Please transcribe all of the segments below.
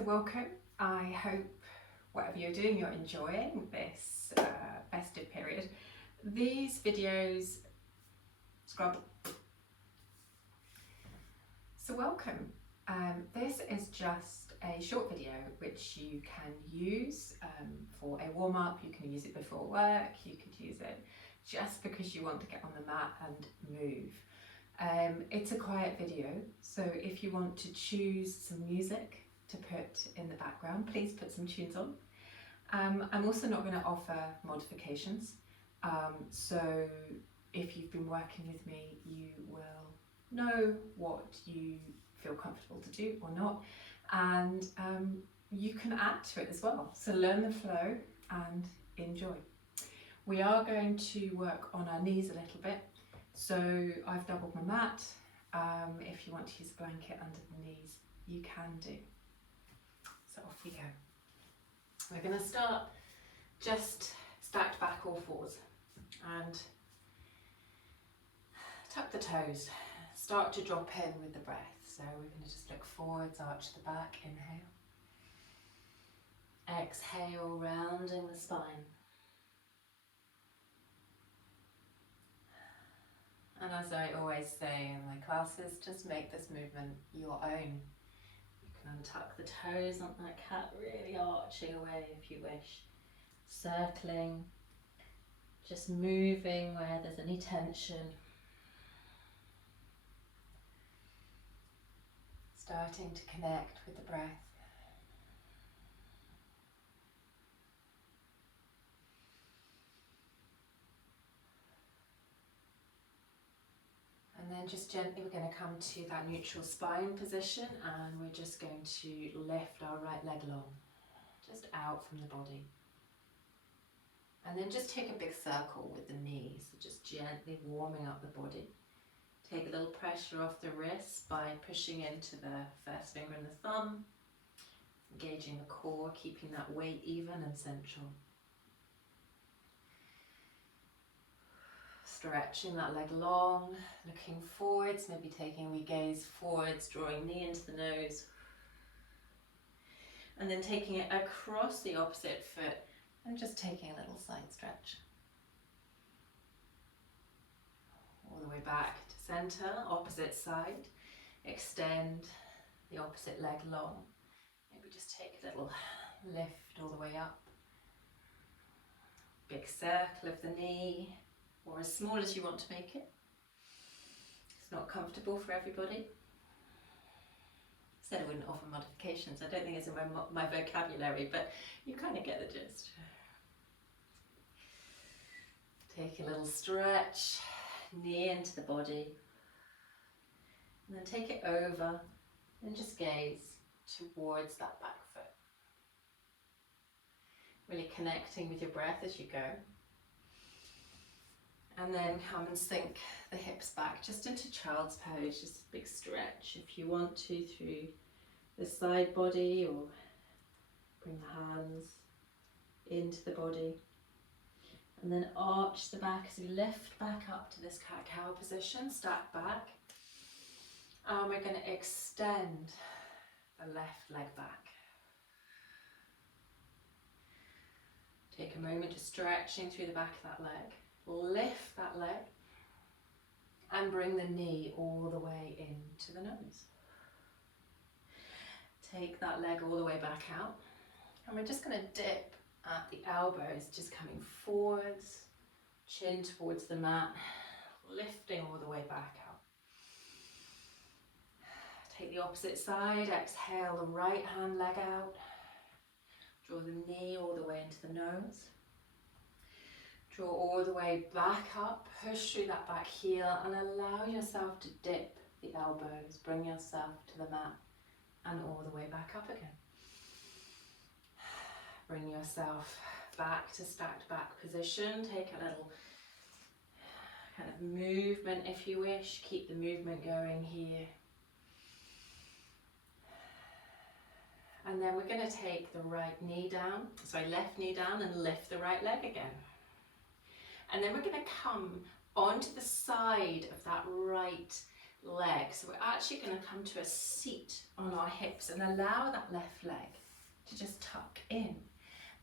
So welcome. I hope whatever you're doing, you're enjoying this festive period. These videos, scrub. So welcome. This is just a short video which you can use for a warm-up. You can use it before work, you could use it just because you want to get on the mat and move. It's a quiet video, so if you want to choose some music to put in the background, please put some tunes on. I'm also not going to offer modifications, so if you've been working with me, you will know what you feel comfortable to do or not, and you can add to it as well. So learn the flow and enjoy. We are going to work on our knees a little bit, so I've doubled my mat. If you want to use a blanket under the knees, you can do. So off we go. We're going to start just stacked back or forwards and tuck the toes. Start to drop in with the breath. So we're going to just look forwards, arch the back, inhale. Exhale, rounding the spine. And as I always say in my classes, just make this movement your own. You can untuck the toes on that cat, really arching away if you wish. Circling, just moving where there's any tension. Starting to connect with the breath. And then just gently we're going to come to that neutral spine position, and we're just going to lift our right leg long, just out from the body. And then just take a big circle with the knees, so just gently warming up the body. Take a little pressure off the wrists by pushing into the first finger and the thumb, engaging the core, keeping that weight even and central. Stretching that leg long, looking forwards, maybe taking a wee gaze forwards, drawing knee into the nose. And then taking it across the opposite foot and just taking a little side stretch. All the way back to center, opposite side. Extend the opposite leg long. Maybe just take a little lift all the way up. Big circle of the knee, or as small as you want to make it. It's not comfortable for everybody. Said I wouldn't offer modifications. I don't think it's in my vocabulary, but you kind of get the gist. Take a little stretch, knee into the body, and then take it over and just gaze towards that back foot. Really connecting with your breath as you go. And then come and sink the hips back just into child's pose, just a big stretch if you want to through the side body, or bring the hands into the body. And then arch the back as we lift back up to this cat-cow position, stack back. And we're going to extend the left leg back. Take a moment just stretching through the back of that leg. Lift that leg and bring the knee all the way into the nose. Take that leg all the way back out, and we're just going to dip at the elbows, just coming forwards, chin towards the mat, lifting all the way back out. Take the opposite side, exhale the right hand leg out, draw the knee all the way into the nose. Draw all the way back up, push through that back heel and allow yourself to dip the elbows, bring yourself to the mat and all the way back up again. Bring yourself back to stacked back position, take a little kind of movement if you wish, keep the movement going here. And then we're going to take the left knee down and lift the right leg again. And then we're going to come onto the side of that right leg. So we're actually going to come to a seat on our hips and allow that left leg to just tuck in,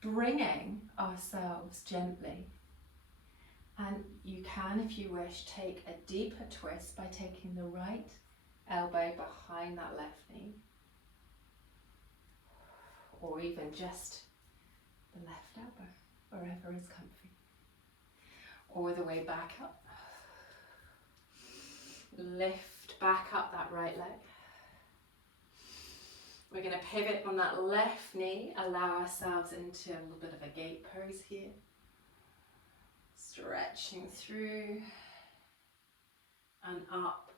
bringing ourselves gently. And you can, if you wish, take a deeper twist by taking the right elbow behind that left knee, or even just the left elbow, wherever is comfy. All the way back up. Lift back up that right leg. We're going to pivot on that left knee, allow ourselves into a little bit of a gate pose here. Stretching through and up.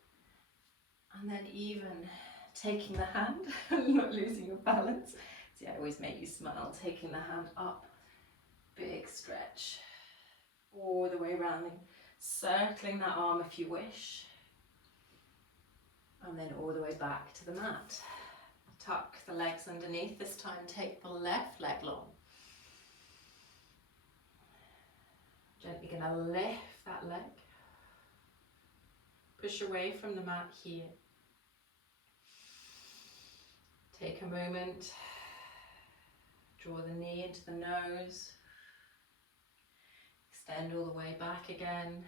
And then even taking the hand, not losing your balance. See, I always make you smile. Taking the hand up, big stretch. All the way around, circling that arm if you wish. And then all the way back to the mat. Tuck the legs underneath. This time take the left leg long. Gently going to lift that leg. Push away from the mat here. Take a moment. Draw the knee into the nose. Extend all the way back again.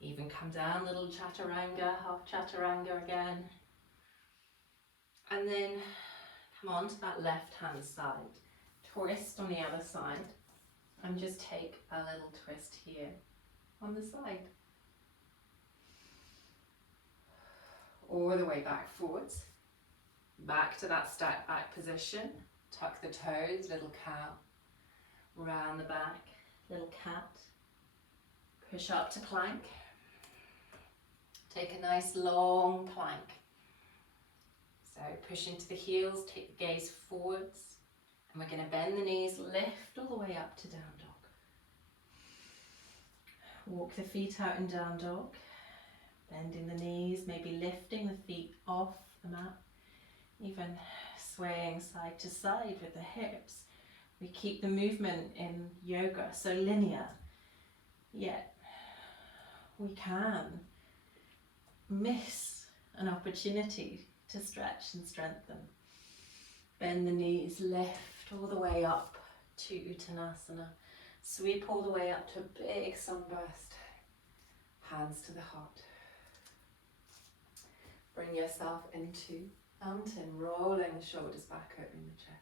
Even come down, little chaturanga, half chaturanga again. And then come on to that left hand side. Twist on the other side. And just take a little twist here on the side. All the way back forwards. Back to that stack back position. Tuck the toes, little cow. Round the back, little cat. Push up to plank. Take a nice long plank. So push into the heels, take the gaze forwards. And we're going to bend the knees, lift all the way up to down dog. Walk the feet out in down dog. Bending the knees, maybe lifting the feet off the mat. Even swaying side to side with the hips. We keep the movement in yoga so linear, yet we can miss an opportunity to stretch and strengthen. Bend the knees, lift all the way up to Uttanasana. Sweep all the way up to a big sunburst. Hands to the heart. Bring yourself into mountain, rolling the shoulders back, opening the chest.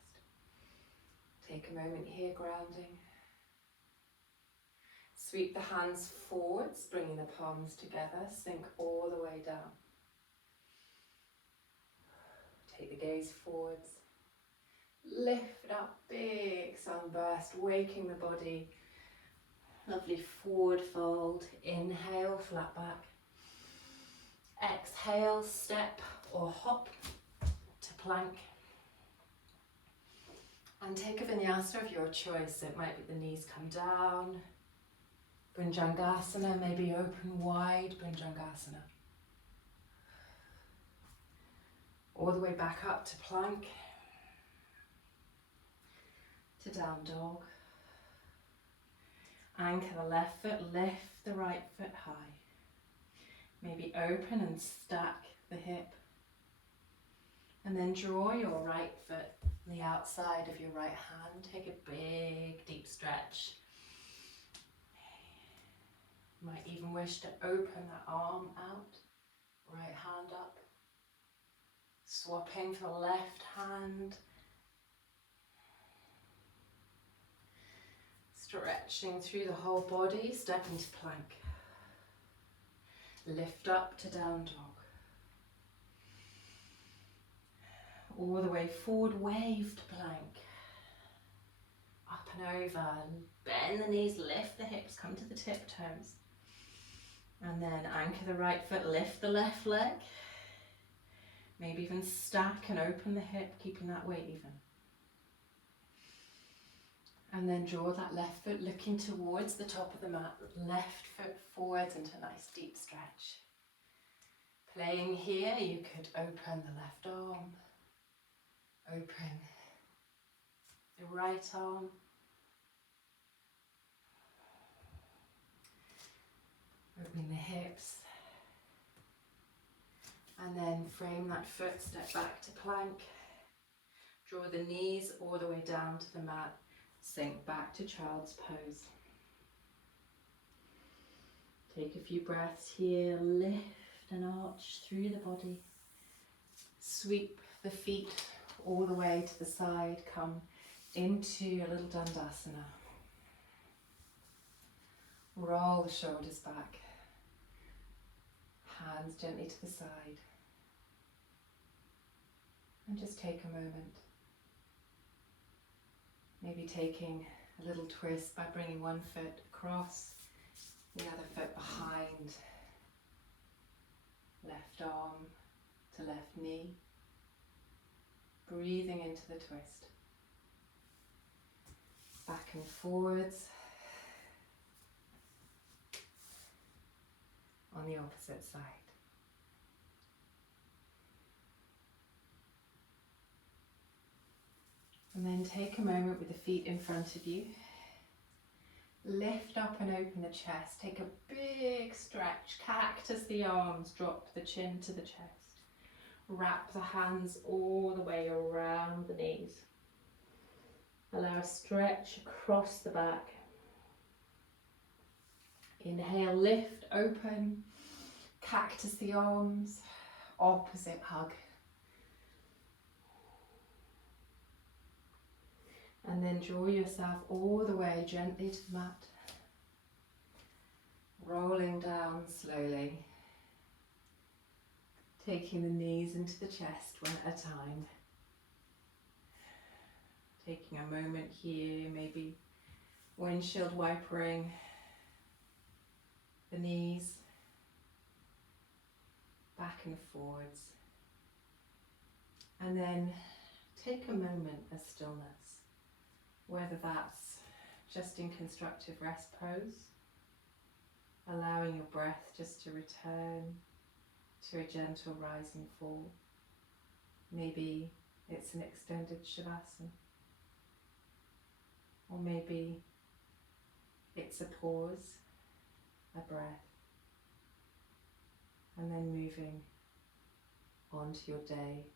Take a moment here, grounding. Sweep the hands forwards, bringing the palms together, sink all the way down. Take the gaze forwards. Lift up, big sunburst, waking the body. Lovely forward fold. Inhale, flat back. Exhale, step or hop to plank. And take a vinyasa of your choice. So it might be the knees come down. Bhujangasana, maybe open wide, Bhujangasana. All the way back up to plank. To down dog. Anchor the left foot, lift the right foot high. Maybe open and stack the hip. And then draw your right foot on the outside of your right hand. Take a big deep stretch. You might even wish to open that arm out, right hand up. Swapping for the left hand. Stretching through the whole body, step into plank. Lift up to down dog. All the way forward, wave to plank. Up and over, bend the knees, lift the hips, come to the tiptoes. And then anchor the right foot, lift the left leg. Maybe even stack and open the hip, keeping that weight even. And then draw that left foot looking towards the top of the mat, left foot forwards into a nice deep stretch. Playing here, you could open the left arm, open the right arm. Opening the hips, And then frame that foot, step back to plank. Draw the knees all the way down to the mat. Sink back to child's pose. Take a few breaths here. Lift and arch through the body. Sweep the feet all the way to the side. Come into a little Dandasana. Roll the shoulders back. Hands gently to the side. And just take a moment. Maybe taking a little twist by bringing one foot across, the other foot behind. Left arm to left knee. Breathing into the twist. Back and forwards. On the opposite side. And then take a moment with the feet in front of you. Lift up and open the chest. Take a big stretch. Cactus the arms. Drop the chin to the chest. Wrap the hands all the way around the knees. Allow a stretch across the back. Inhale, lift, open. Cactus the arms. Opposite hug. And then draw yourself all the way gently to the mat. Rolling down slowly. Taking the knees into the chest one at a time. Taking a moment here, maybe windshield wipering the knees. Back and forwards. And then take a moment of stillness. Whether that's just in constructive rest pose, allowing your breath just to return to a gentle rise and fall. Maybe it's an extended Shavasana, or maybe it's a pause, a breath, and then moving on to your day